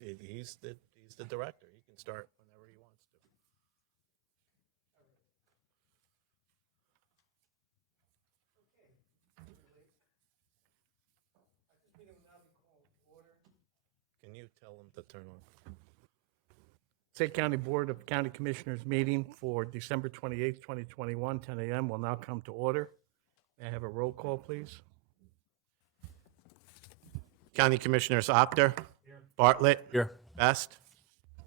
He's the director. He can start whenever he wants to. Can you tell him to turn on? Passaic County Board of County Commissioners meeting for December 28th, 2021, 10 a.m. will now come to order. May I have a roll call, please? County Commissioners Octor. Here. Bartlett. Here. Best.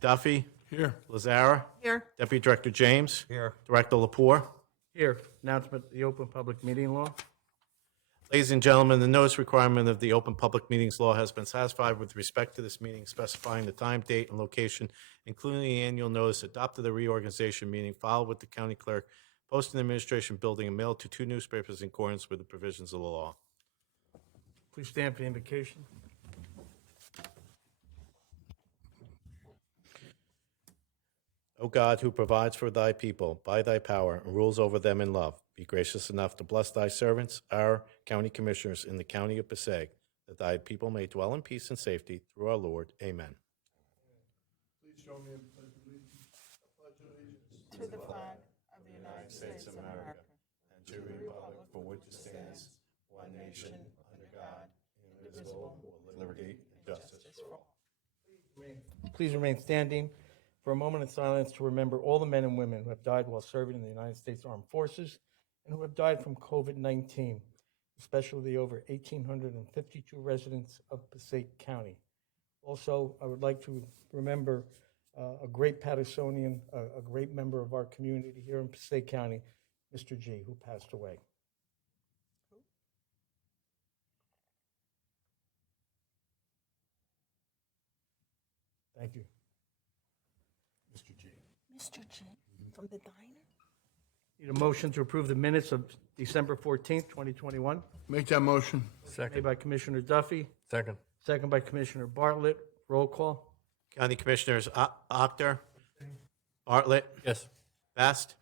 Duffy. Here. Lazara. Here. Deputy Director James. Here. Director Lapore. Here, announcement of the open public meeting law. Ladies and gentlemen, the notice requirement of the Open Public Meetings Law has been satisfied with respect to this meeting, specifying the time, date, and location, including the annual notice adopted the reorganization meeting, filed with the county clerk, posted in the administration building, and mailed to 2 newspapers in accordance with the provisions of the law. Please stand for the invocation. O God, who provides for thy people by thy power and rules over them in love, be gracious enough to bless thy servants, our county commissioners in the county of Passaic, that thy people may dwell in peace and safety through our Lord. Amen. Please join me in the pledge of allegiance. To the flag of the United States of America and to the republic for which it stands, one nation, under God, indivisible, with liberty and justice for all. Please remain standing for a moment of silence to remember all the men and women who have died while serving in the United States Armed Forces and who have died from COVID-19, especially the over 1,852 residents of Passaic County. Also, I would like to remember a great Pattersonian, a great member of our community here in Passaic County, Mr. G, who passed away. Thank you. Mr. G. Mr. G. From the diner? Need a motion to approve the minutes of December 14th, 2021. Make that motion. Made by Commissioner Duffy, Second. second by Commissioner Bartlett. Roll call. County Commissioners Octor. Bartlett. Yes. Best.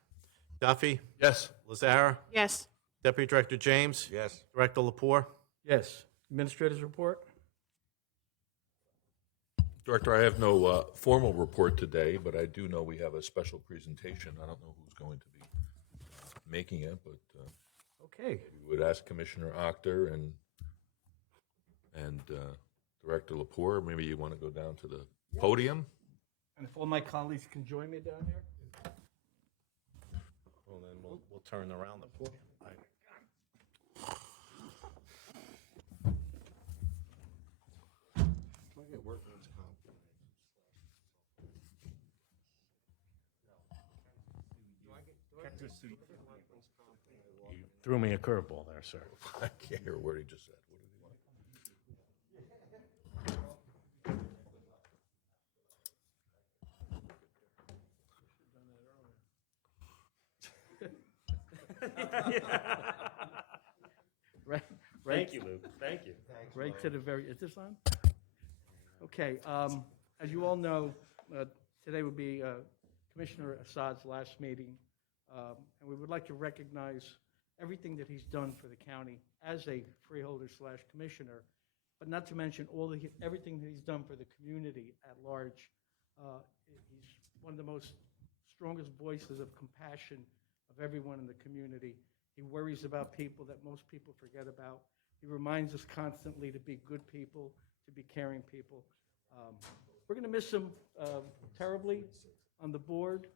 Duffy. Yes. Lazara. Yes. Deputy Director James. Yes. Director Lapore. Yes. Administrator's report. Director, I have no formal report today, but I do know we have a special presentation. I don't know who's going to be making it, but Okay. we would ask Commissioner Octor and Director Lapore, maybe you want to go down to the podium? And if all my colleagues can join me down here? Well, then we'll turn around the podium. You threw me a curveball there, sir. I can't hear a word he just said. What did he want? Right. Thank you, Luke. Thank you. Right to the very, is this on? Okay, as you all know, today would be Commissioner Assad's last meeting, and we would like to recognize everything that he's done for the county as a freeholder/commissioner, but not to mention everything that he's done for the community at large. He's one of the most strongest voices of compassion of everyone in the community. He worries about people that most people forget about. He reminds us constantly to be good people, to be caring people. We're going to miss him terribly on the board,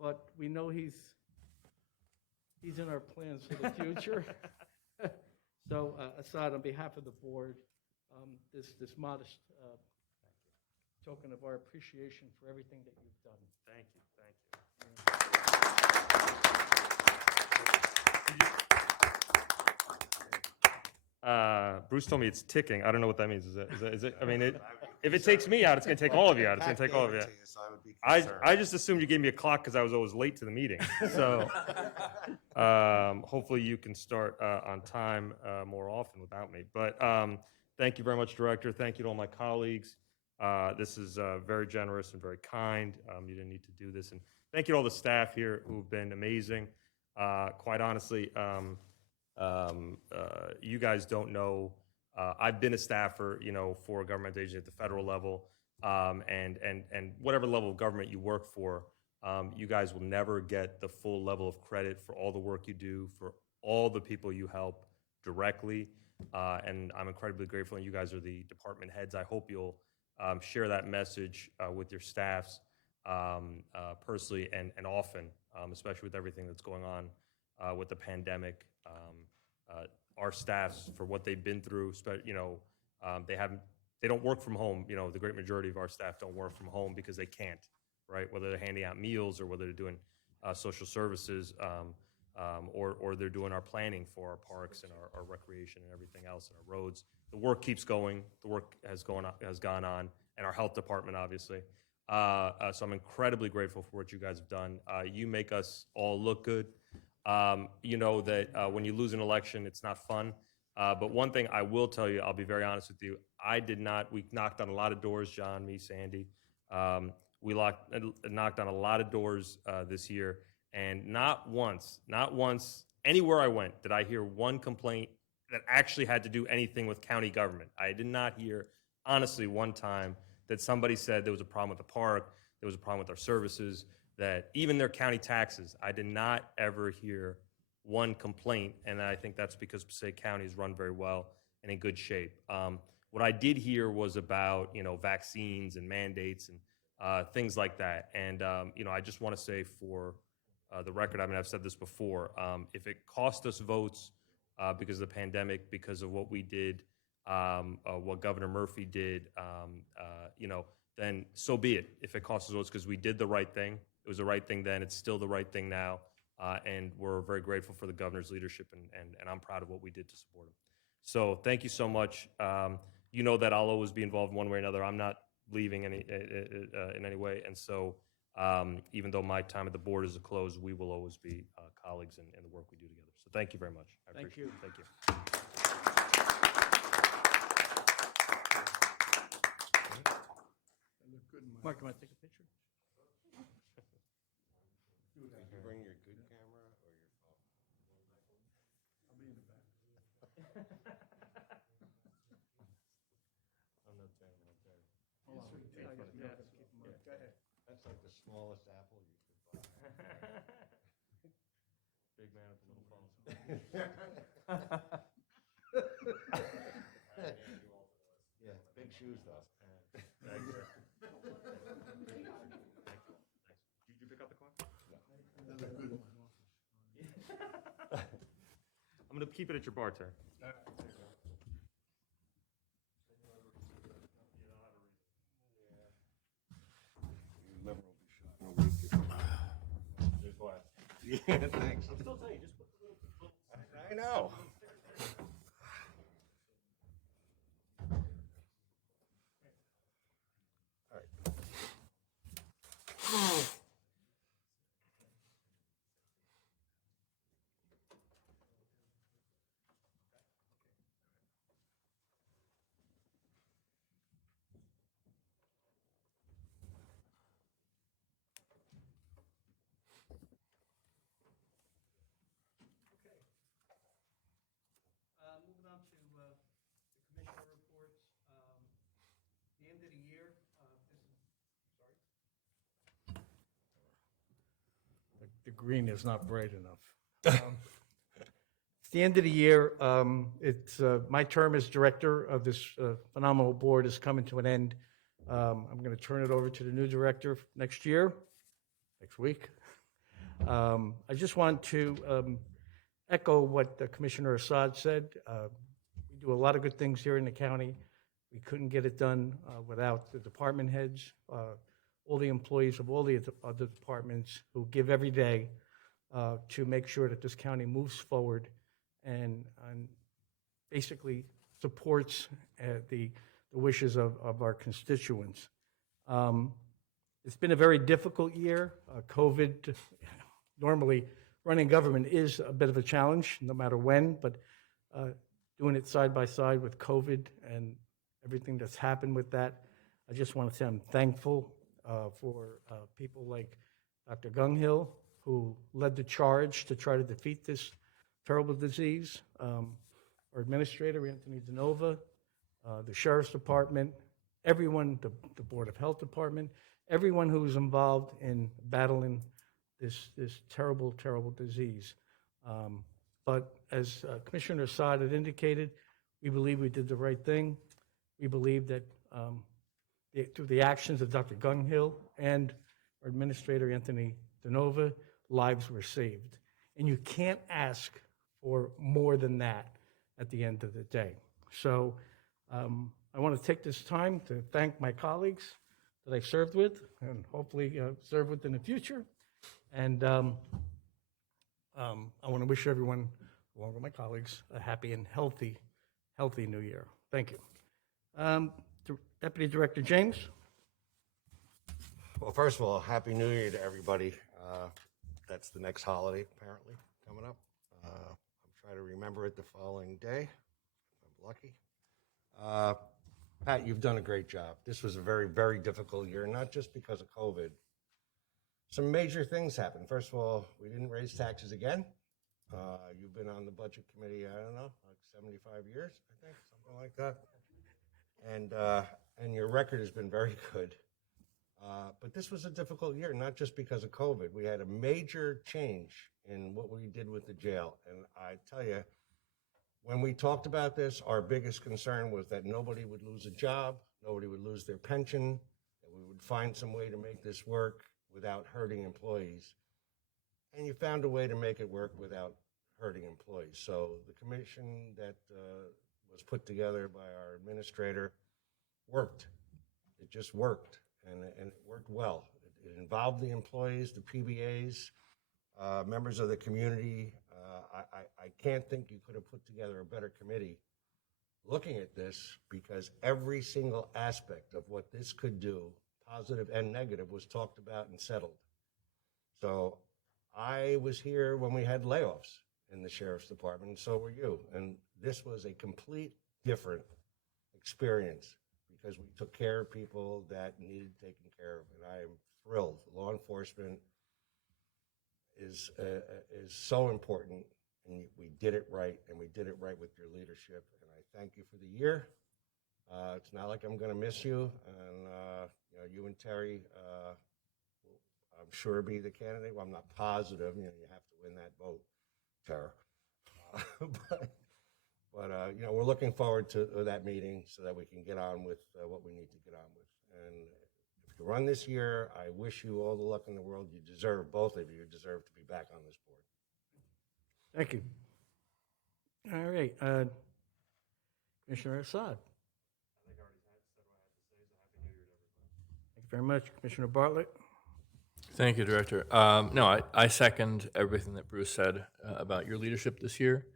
but we know he's in our plans for the future. So, Assad, on behalf of the board, this modest token of our appreciation for everything that you've done. Thank you. Thank you. Bruce told me it's ticking. I don't know what that means. Is it? I mean, if it takes me out, it's going to take all of you out. It's going to take all of you out. I just assumed you gave me a clock because I was always late to the meeting. So hopefully you can start on time more often without me. But thank you very much, Director. Thank you to all my colleagues. This is very generous and very kind. You didn't need to do this. And thank you to all the staff here who've been amazing. Quite honestly, you guys don't know. I've been a staffer, for a government agency at the federal level. and whatever level of government you work for, you guys will never get the full level of credit for all the work you do, for all the people you help directly. And I'm incredibly grateful, and you guys are the department heads. I hope you'll share that message with your staffs personally and often, especially with everything that's going on with the pandemic. Our staffs, for what they've been through, they don't work from home. You know, the great majority of our staff don't work from home because they can't, right? Whether they're handing out meals or whether they're doing social services, or they're doing our planning for our parks and our recreation and everything else and our roads. The work keeps going. The work has gone on, and our health department, obviously. So I'm incredibly grateful for what you guys have done. You make us all look good. You know that when you lose an election, it's not fun. But one thing I will tell you, I'll be very honest with you, we knocked on a lot of doors, John, me, Sandy. We knocked on a lot of doors this year, and not once, anywhere I went, did I hear one complaint that actually had to do anything with county government. I did not hear, honestly, one time that somebody said there was a problem with the park, there was a problem with our services, that even their county taxes, I did not ever hear one complaint, and I think that's because Passaic County is run very well and in good shape. What I did hear was about, vaccines and mandates and things like that. And, I just want to say for the record, I mean, I've said this before, if it cost us votes because of the pandemic, because of what we did, what Governor Murphy did, then so be it. If it costs us votes because we did the right thing, it was the right thing then, it's still the right thing now, and we're very grateful for the governor's leadership, and I'm proud of what we did to support him. So thank you so much. You know that I'll always be involved in one way or another. I'm not leaving in any way, and so even though my time at the board is closed, we will always be colleagues in the work we do together. So thank you very much. I appreciate it. Thank you. Mark, you want to take a picture? Did you bring your good camera or your phone? I'll be in the back. I'm not there. Hold on. Yeah, I guess we have to keep them on. Go ahead. That's like the smallest apple you could buy. Big man with a little phone. Yeah, big shoes though. Thanks. Did you pick up the car? That's a good one. I'm going to keep it at your bar, Terry. Your liver will be shot in a week. There's why. Yeah, thanks. I'm still telling you, just put the little. I know. Moving on to the commissioner reports. The end of the year, the green is not bright enough. It's the end of the year. It's my term as director of this phenomenal board is coming to an end. I'm going to turn it over to the new director next week. I just want to echo what Commissioner Assad said. We do a lot of good things here in the county. We couldn't get it done without the department heads, all the employees of all the other departments who give every day to make sure that this county moves forward and basically supports the wishes of our constituents. It's been a very difficult year. COVID, normally running government is a bit of a challenge, no matter when, but doing it side by side with COVID and everything that's happened with that, I just want to say I'm thankful for people like Dr. Gunghill, who led the charge to try to defeat this terrible disease, our administrator, Anthony DeNova, the Sheriff's Department, everyone, the Board of Health Department, everyone who was involved in battling this terrible, terrible disease. But as Commissioner Assad had indicated, we believe we did the right thing. We believe that through the actions of Dr. Gunghill and our Administrator Anthony DeNova, lives were saved. And you can't ask for more than that at the end of the day. So I want to take this time to thank my colleagues that I served with and hopefully serve with in the future. And I want to wish everyone, along with my colleagues, a happy and healthy new year. Thank you. Deputy Director James. Well, first of all, Happy New Year to everybody. That's the next holiday, apparently, coming up. I'm trying to remember it the following day, if I'm lucky. Pat, you've done a great job. This was a very, very difficult year, not just because of COVID. Some major things happened. First of all, we didn't raise taxes again. You've been on the budget committee, I don't know, like 75 years, I think, something like that. And your record has been very good. But this was a difficult year, not just because of COVID. We had a major change in what we did with the jail. And I tell you, when we talked about this, our biggest concern was that nobody would lose a job, nobody would lose their pension, that we would find some way to make this work without hurting employees. And you found a way to make it work without hurting employees. So the commission that was put together by our administrator worked. It just worked, and it worked well. It involved the employees, the PBAs, members of the community. I can't think you could have put together a better committee looking at this, because every single aspect of what this could do, positive and negative, was talked about and settled. So I was here when we had layoffs in the Sheriff's Department, and so were you. And this was a complete different experience because we took care of people that needed taken care of, and I am thrilled. Law enforcement is so important, and we did it right, and we did it right with your leadership, and I thank you for the year. It's not like I'm going to miss you, and you and Terry, I'm sure, be the candidate. Well, I'm not positive. You have to win that vote, Tara. But we're looking forward to that meeting so that we can get on with what we need to get on with. And if you run this year, I wish you all the luck in the world. You deserve, both of you deserve to be back on this board. Thank you. All right. Commissioner Assad. Thank you very much. Commissioner Bartlett. Thank you, Director. No, I second everything that Bruce said about your leadership this year,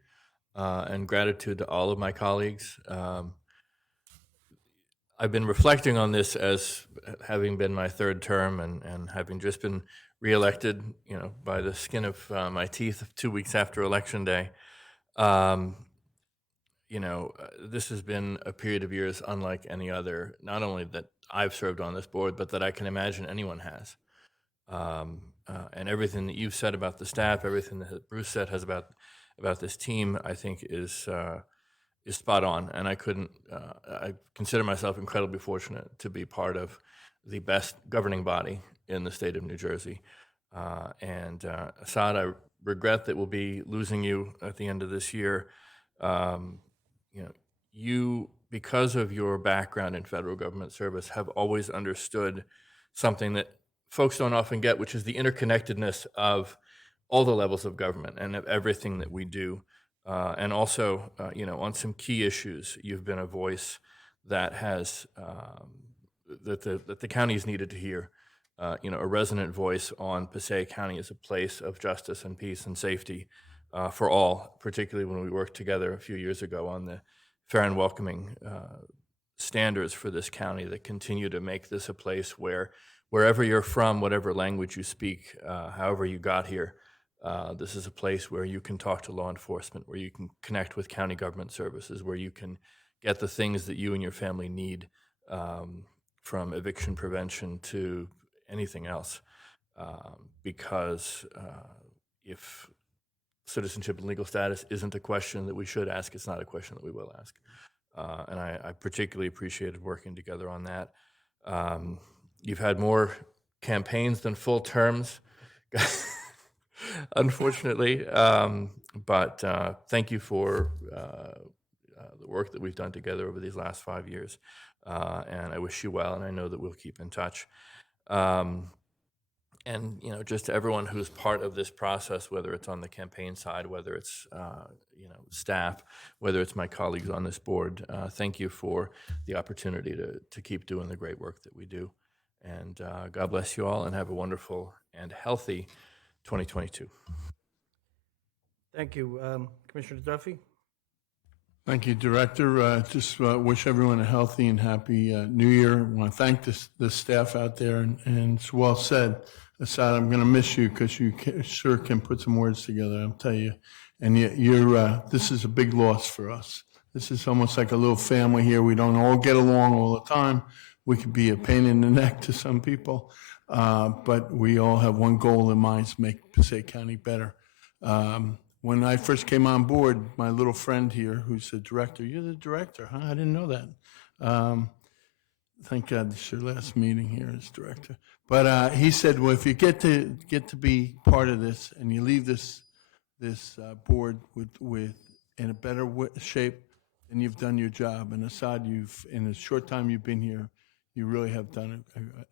and gratitude to all of my colleagues. I've been reflecting on this as having been my third term and having just been reelected, by the skin of my teeth 2 weeks after Election Day. This has been a period of years unlike any other, not only that I've served on this board, but that I can imagine anyone has. And everything that you've said about the staff, everything that Bruce said has about this team, I think is spot on. And I consider myself incredibly fortunate to be part of the best governing body in the state of New Jersey. Assad, I regret that we'll be losing you at the end of this year. You, because of your background in federal government service, have always understood something that folks don't often get, which is the interconnectedness of all the levels of government and of everything that we do. And also, on some key issues, you've been a voice that has that the counties needed to hear. A resonant voice on Passaic County as a place of justice and peace and safety for all, particularly when we worked together a few years ago on the fair and welcoming standards for this county that continue to make this a place where wherever you're from, whatever language you speak, however you got here, this is a place where you can talk to law enforcement, where you can connect with county government services, where you can get the things that you and your family need, from eviction prevention to anything else. Because if citizenship and legal status isn't a question that we should ask, it's not a question that we will ask. and I particularly appreciated working together on that. You've had more campaigns than full terms, unfortunately, but thank you for the work that we've done together over these last 5 years, and I wish you well, and I know that we'll keep in touch. And just to everyone who's part of this process, whether it's on the campaign side, whether it's staff, whether it's my colleagues on this board, thank you for the opportunity to keep doing the great work that we do. And God bless you all, and have a wonderful and healthy 2022. Thank you. Commissioner Duffy? Thank you, Director. Just wish everyone a healthy and happy New Year. I want to thank the staff out there, and it's well said. Assad, I'm going to miss you because you sure can put some words together, I'll tell you. And this is a big loss for us. This is almost like a little family here. We don't all get along all the time. We could be a pain in the neck to some people, but we all have one goal in mind: to make Passaic County better. When I first came on board, my little friend here, who's the director, you're the director, huh? I didn't know that. Thank God this is your last meeting here as director. But he said, well, if you get to be part of this and you leave this board with in a better shape, then you've done your job. And Assad, in the short time you've been here, you really have done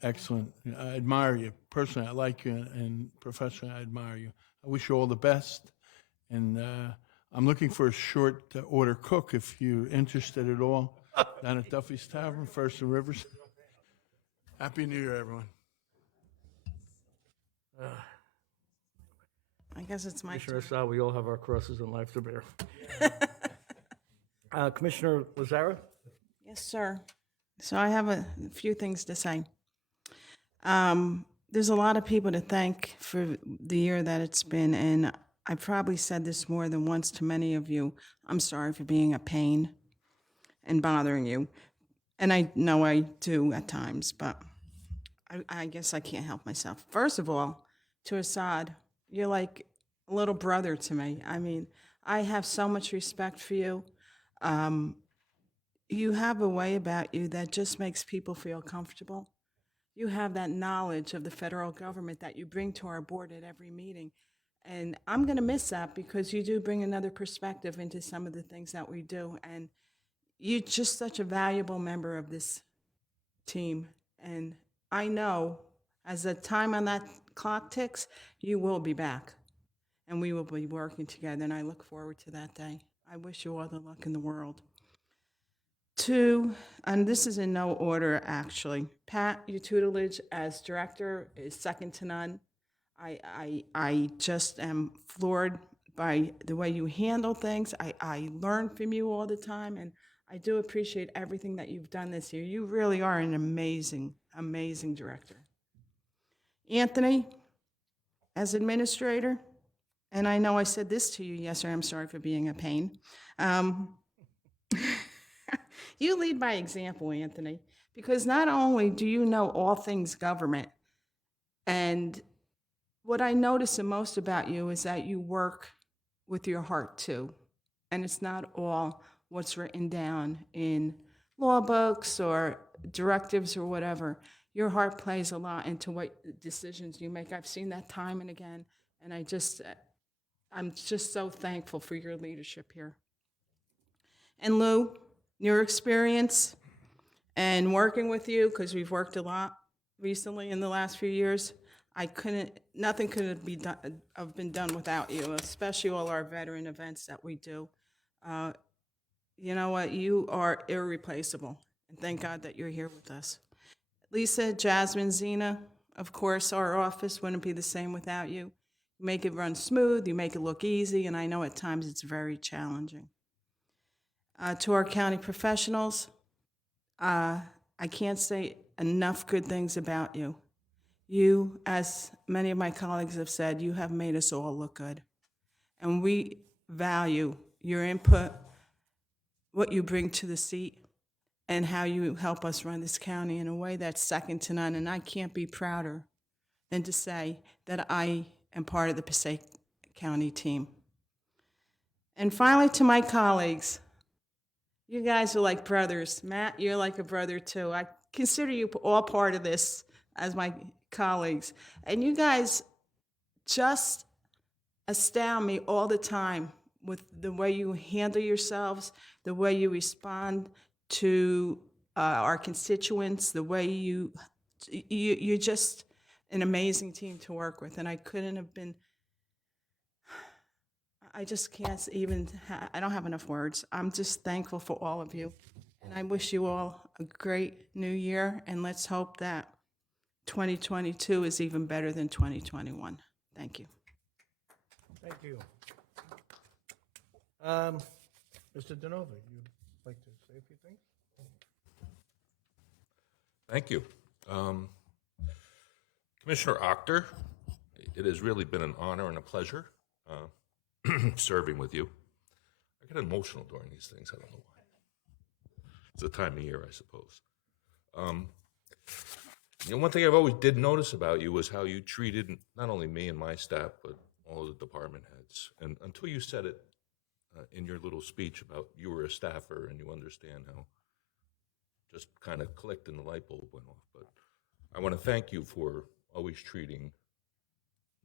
excellent. I admire you personally. I like you, and professionally, I admire you. I wish you all the best. And I'm looking for a short order cook if you're interested at all, down at Duffy's Tavern, First and Rivers. Happy New Year, everyone. I guess it's my Commissioner turn. Assad, we all have our crosses in life to bear. Commissioner Lazara? Yes, sir. So I have a few things to say. There's a lot of people to thank for the year that it's been, and I probably said this more than once to many of you. I'm sorry for being a pain and bothering you. And I know I do at times, but I guess I can't help myself. First of all, to Assad, you're like a little brother to me. I mean, I have so much respect for you. You have a way about you that just makes people feel comfortable. You have that knowledge of the federal government that you bring to our board at every meeting. And I'm going to miss that because you do bring another perspective into some of the things that we do. And you're just such a valuable member of this team. And I know as the time on that clock ticks, you will be back. And we will be working together. And I look forward to that day. I wish you all the luck in the world. Two, and this is in no order, actually. Pat, your tutelage as director is second to none. I just am floored by the way you handle things. I learn from you all the time, and I do appreciate everything that you've done this year. You really are an amazing, amazing director. Anthony, as administrator, and I know I said this to you yesterday, I'm sorry for being a pain. You lead by example, Anthony, because not only do you know all things government, and what I notice the most about you is that you work with your heart too. And it's not all what's written down in law books or directives or whatever. Your heart plays a lot into what decisions you make. I've seen that time and again, and I'm just so thankful for your leadership here. And Lou, your experience and working with you, because we've worked a lot recently in the last few years, nothing could have been done without you, especially all our veteran events that we do. You know what? You are irreplaceable, and thank God that you're here with us. Lisa, Jasmine, Zena, of course, our office wouldn't be the same without you. You make it run smooth, you make it look easy, and I know at times it's very challenging. To our county professionals, I can't say enough good things about you. You, as many of my colleagues have said, you have made us all look good. And we value your input, what you bring to the seat, and how you help us run this county in a way that's second to none. And I can't be prouder than to say that I am part of the Passaic County team. And finally, to my colleagues, You guys are like brothers. Matt, you're like a brother too. I consider you all part of this as my colleagues. And you guys just astound me all the time with the way you handle yourselves, the way you respond to our constituents, the way you're just an amazing team to work with. And I couldn't have been, I just can't even, I don't have enough words. I'm just thankful for all of you. And I wish you all a great new year. And let's hope that 2022 is even better than 2021. Thank you. Thank you. Mr. DeNova, you'd like to say a few things? Thank you. Commissioner Octor, it has really been an honor and a pleasure serving with you. I get emotional during these things. I don't know why. It's the time of year, I suppose. One thing I've always did notice about you was how you treated not only me and my staff, but all of the department heads. And until you said it in your little speech about you were a staffer and you understand how just kind of clicked and the light bulb went off. But I want to thank you for always treating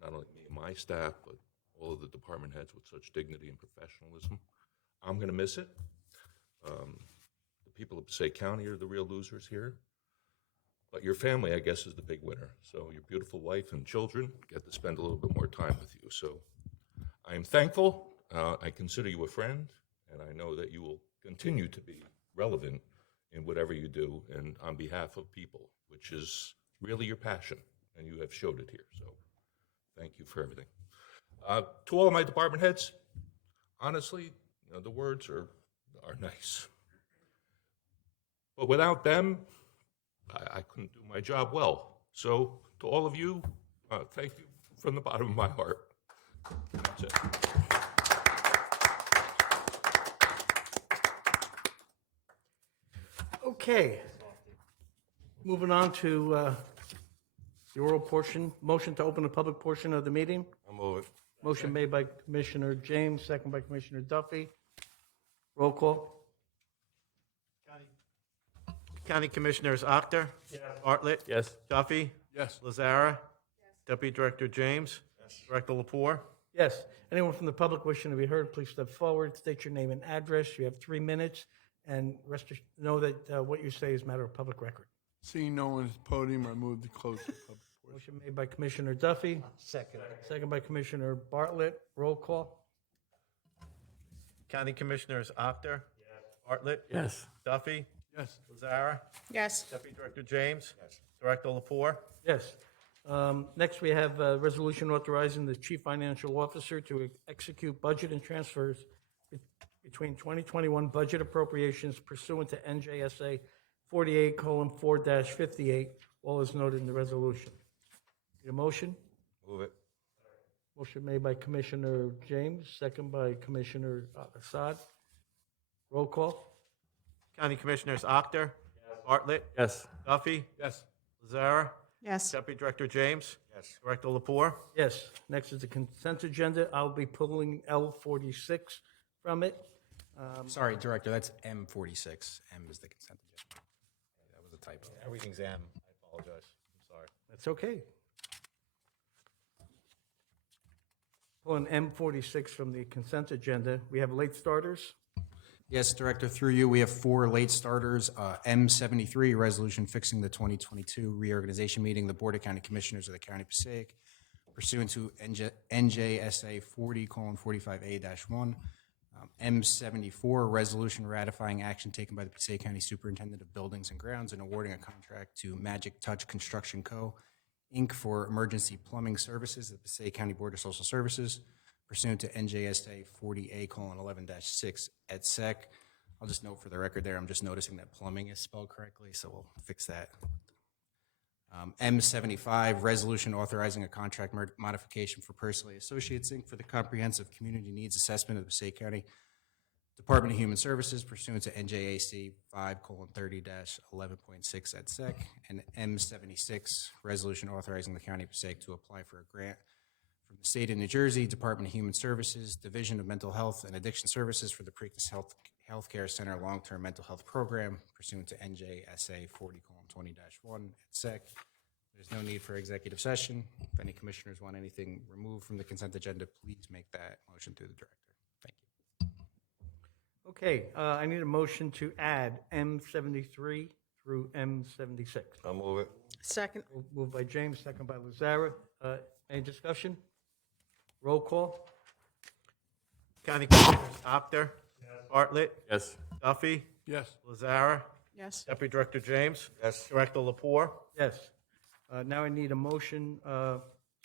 not only me and my staff, but all of the department heads with such dignity and professionalism. I'm going to miss it. The people of Passaic County are the real losers here. But your family, I guess, is the big winner. So your beautiful wife and children get to spend a little bit more time with you. So I am thankful. I consider you a friend, and I know that you will continue to be relevant in whatever you do and on behalf of people, which is really your passion, and you have showed it here. So thank you for everything. To all of my department heads, honestly, the words are nice. But without them, I couldn't do my job well. So to all of you, thank you from the bottom of my heart. That's it. Okay. Moving on to the oral portion. Motion to open the public portion of the meeting. I'll move it. Motion made by Commissioner James, second by Commissioner Duffy. Roll call. County Commissioners Octor? Yes. Bartlett? Yes. Duffy? Yes. Lazara? Deputy Director James? Director Lapore? Yes. Anyone from the public wishing to be heard, please step forward, state your name and address. You have 3 minutes, and know that what you say is matter of public record. Seeing no one at the podium, I move to close the public portion. Motion made by Commissioner Duffy, Second. second by Commissioner Bartlett. Roll call. County Commissioners Octor? Yes. Bartlett? Yes. Duffy? Yes. Lazara? Yes. Deputy Director James? Yes. Director Lapore? Yes. Next, we have a resolution authorizing the chief financial officer to execute budget and transfers between 2021 budget appropriations pursuant to NJSA 48:4-58, all is noted in the resolution. Need a motion? Move it. Motion made by Commissioner James, second by Commissioner Assad. Roll call. County Commissioners Octor? Yes. Bartlett? Yes. Duffy? Yes. Lazara? Yes. Deputy Director James? Yes. Director Lapore? Yes. Next is the consent agenda. I'll be pulling L46 from it. Sorry, Director, that's M46. M is the consent agenda. That was a typo. Everything's M. I apologize. I'm sorry. That's okay. Pulling M46 from the consent agenda. We have late starters. Yes, Director, through you, we have 4 late starters. M73, resolution fixing the 2022 reorganization meeting, the Board of County Commissioners of the County of Passaic, pursuant to NJSA 40:45A-1. M74, resolution ratifying action taken by the Passaic County Superintendent of Buildings and Grounds and awarding a contract to Magic Touch Construction Co., Inc. for emergency plumbing services at the Passaic County Board of Social Services, pursuant to NJSA 40A:11-6 et sec. I'll just note for the record there, I'm just noticing that plumbing is spelled correctly, so we'll fix that. M75, resolution authorizing a contract modification for Personally Associates, Inc. for the comprehensive community needs assessment of the Passaic County Department of Human Services pursuant to NJAC 5:30-11.6 et sec. And M76, resolution authorizing the County of Passaic to apply for a grant from the State of New Jersey Department of Human Services, Division of Mental Health and Addiction Services for the Preakness Healthcare Center Long-Term Mental Health Program pursuant to NJSA 40:20-1 at SEC. There's no need for executive session. If any commissioners want anything removed from the consent agenda, please make that motion through the director. Thank you. Okay, I need a motion to add M73 through M76. I'll move it. Second. Moved by James, second by Lazara. Any discussion? Roll call? County Commissioners Apter. Bartlett. Yes. Duffy. Yes. Lazara. Yes. Deputy Director James. Yes. Director Lapore. Yes. Now I need a motion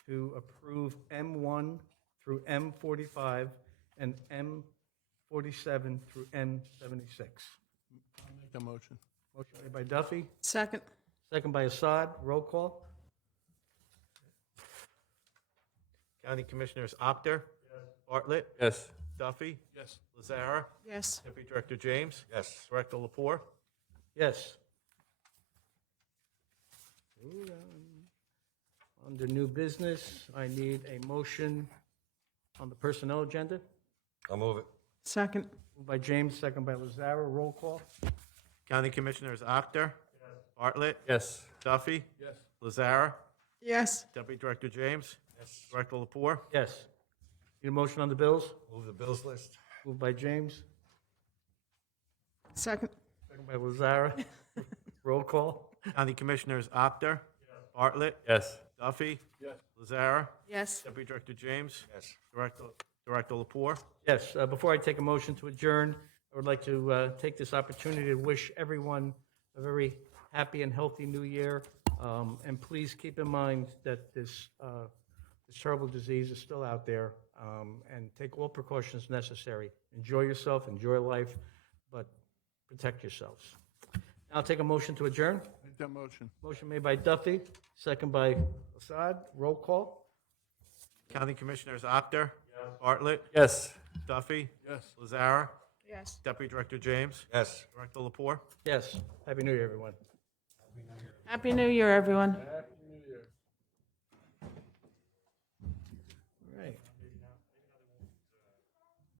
to approve M1 through M45 and M47 through M76. I'll make the motion. Motion made by Duffy, Second. second by Assad. Roll call? County Commissioners Apter. Bartlett. Yes. Duffy. Yes. Lazara. Yes. Deputy Director James. Yes. Director Lapore. Yes. Under new business, I need a motion on the personnel agenda. I'll move it. Second. Moved by James, second by Lazara. Roll call? County Commissioners Apter. Bartlett. Yes. Duffy. Yes. Lazara. Yes. Deputy Director James. Director Lapore. Yes. Need a motion on the bills? Move the bills list. Moved by James, Second. second by Lazara. Roll call? County Commissioners Apter. Bartlett. Yes. Duffy. Yes. Lazara. Yes. Deputy Director James. Yes. Director Lapore. Yes, before I take a motion to adjourn, I would like to take this opportunity to wish everyone a very happy and healthy new year. And please keep in mind that this terrible disease is still out there, and take all precautions necessary. Enjoy yourself, enjoy life, but protect yourselves. Now I'll take a motion to adjourn. Make that motion. Motion made by Duffy, second by Assad. Roll call? County Commissioners Apter. Bartlett. Yes. Duffy. Yes. Lazara. Yes. Deputy Director James. Yes. Director Lapore. Yes. Happy New Year, everyone. Happy New Year, everyone.